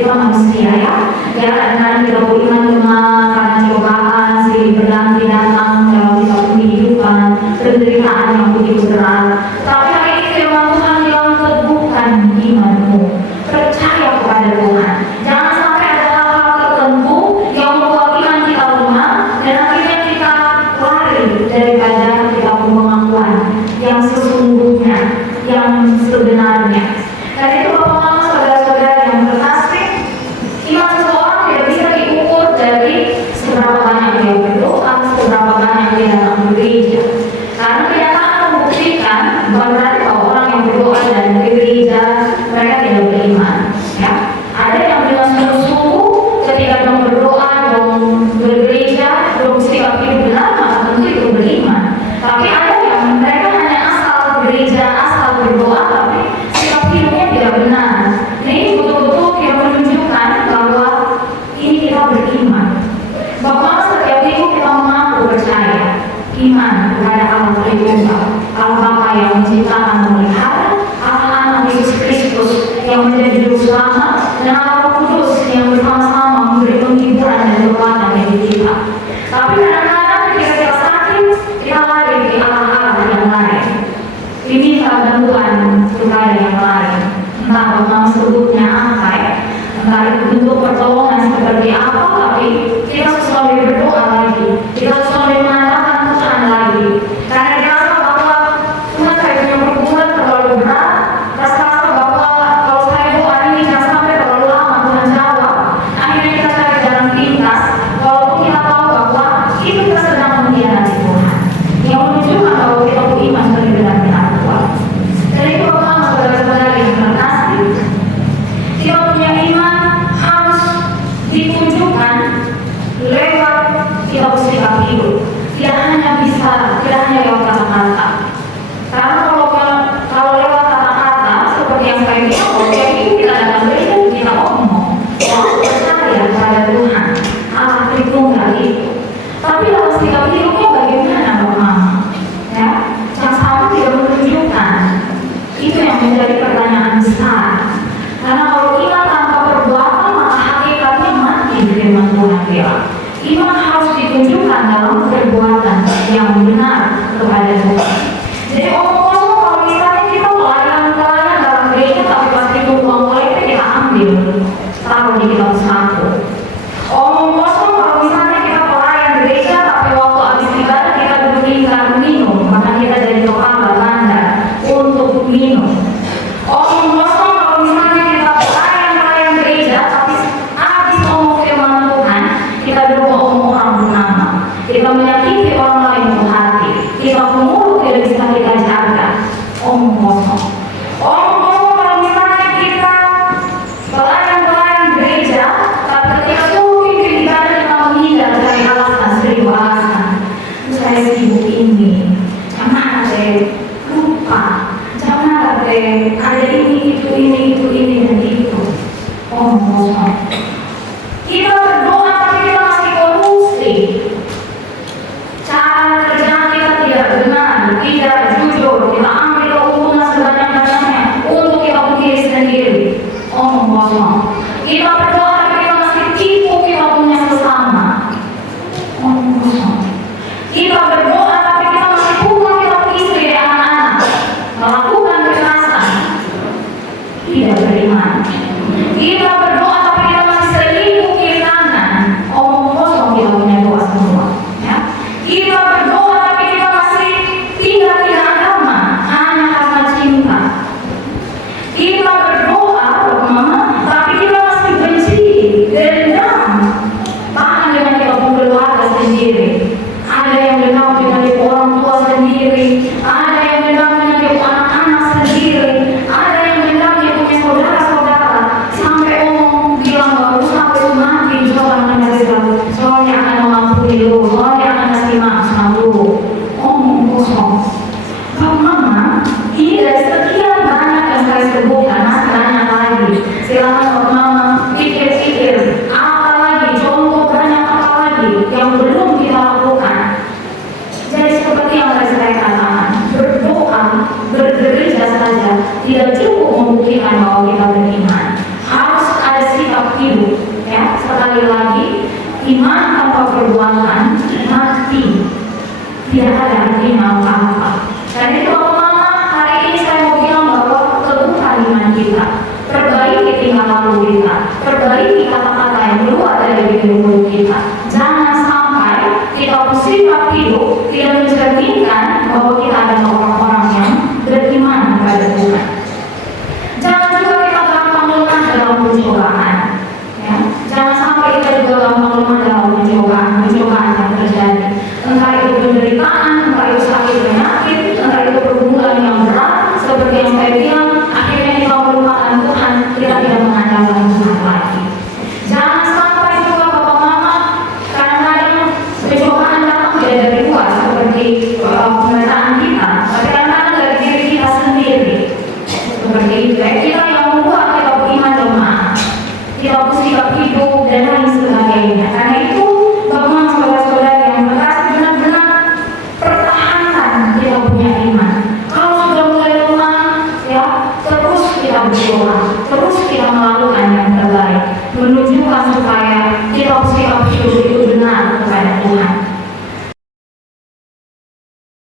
kita manusia ya. Ya kadang-kadang kita beriman cuma karena cobaan, silih berganti datang dalam kita kehidupan, penderitaan yang begitu berat. Tapi hari ini firman Tuhan yang teguhkan imanmu, percaya kepada Tuhan. Jangan sampai ada hal-hal tertentu yang membuat iman kita lemah dan akhirnya kita lari daripada kita pengakuan yang sesungguhnya, yang sebenarnya. Dan itu Bapak Mama, saudara-saudara yang terkasih, iman seseorang tidak bisa diukur dari seberapa banyak dia berdoa, seberapa banyak dia datang gereja. Karena kenyataan membuktikan bahwa orang yang berdoa dan ke gereja mereka tidak beriman. Ya, ada yang dengan sungguh-sungguh ketika dong berdoa, dong bergereja, dong sikap hidup benar, maka tentu itu beriman. Tapi ada yang mereka hanya asal gereja, asal berdoa, tapi sikap hidupnya tidak benar. Nah, ini betul-betul yang menunjukkan bahwa ini kita beriman. Bahwa setiap minggu kita mengaku percaya iman kepada Allah Tritunggal, Allah Bapa yang menciptakan dan memelihara, Allah Anak Yesus Kristus yang menjadi juru selamat, dan Allah Roh Kudus yang bersama-sama memberi penghiburan dan kekuatan bagi kita. Tapi kadang-kadang ketika kita sakit, kita lari di Allah-Allah yang lain, diminta bantuan kepada yang lain. Entah memang sebutnya apa ya, entah itu bentuk pertolongan seperti apa, tapi kita selalu berdoa lagi, kita selalu mengatakan Tuhan lagi. Karena dirasa bahwa Tuhan saya punya pergumulan terlalu berat, rasa bahwa kalau saya doa ini jangan sampai terlalu lama Tuhan jawab. Akhirnya kita cari jalan pintas, walaupun kita tahu bahwa itu kita sedang mengkhianati Tuhan, yang menunjukkan bahwa kita beriman sebagai benar-benar kuat. Dan itu Bapak saudara-saudara yang terkasih, kita punya iman harus ditunjukkan lewat kita bersikap hidup. Tidak hanya lewat kata-kata. Karena kalau lewat kata-kata seperti yang saya bilang, kalau itu kita datang gereja kita ngomong, percaya kepada Tuhan, Allah Tritunggal itu. Tapi dalam sikap hidupnya bagaimana Bapak? Ya, yang sama tidak menunjukkan. Itu yang menjadi pertanyaan besar. Karena kalau iman tanpa perbuatan, maka hakikatnya mati firman Tuhan bilang. Iman harus ditunjukkan dalam perbuatan yang benar kepada Tuhan. Jadi omong-omong kalau misalnya kita pelayanan dalam gereja, tapi pasti uang kolektif kita ambil, taruh di kitab satu. Omong kosong kalau misalnya kita pelayan gereja, tapi waktu habis ibadah kita duduk lingkar minum, maka kita jadi kepala Belanda untuk minum. Omong kosong kalau misalnya kita pelayan gereja, tapi habis ngomong firman Tuhan, kita duduk ngomong orang bernama, kita menyakiti orang lain untuk hati, kita mulut tidak bisa kita jaga. Omong kosong. Omong kosong kalau misalnya kita pelayan gereja, tapi ketika suruh pimpin ibadah kita menghindar dari alasan, seribu alasan. Saya sibuk ini, jangan ada lupa, jangan ada ini dan itu. Omong kosong. Kita berdoa tapi kita masih korupsi. Cara kerjaan kita tidak benar, tidak jujur. Kita ambil keuntungan sebanyak-banyaknya untuk kita berdiri sendiri. Omong kosong. Kita berdoa tapi kita masih tipu kita punya sesama. Omong kosong. Kita berdoa tapi kita masih pukul kita istri dan anak-anak, melakukan kekerasan. Tidak beriman. Kita berdoa tapi kita masih selingkuh kiri kanan. Omong kosong kita punya doa semua. Ya. Kita berdoa tapi kita masih tidak agama, hanya karena cinta. Kita berdoa, Mama, tapi kita masih benci, dendam, bahkan dengan kita pun keluarga sendiri. Ada yang dendam dengan orang tua sendiri, ada yang dendam dengan anak-anak sendiri, ada yang dendam dengan punya saudara-saudara, sampai omong bilang bahwa sampai mati juga akan kasih tahu, soalnya akan mengampuni dulu, soalnya akan kasih maaf sama dulu. Omong kosong. Mama, ini dari sekian banyak yang saya sebutkan, masih banyak lagi. Silakan Mama pikir-pikir apa lagi, contoh banyak apa lagi yang belum kita lakukan. Jadi seperti yang tadi saya katakan, berdoa, bergereja saja tidak cukup membuktikan bahwa kita beriman. Harus ada sikap perbaiki kata-kata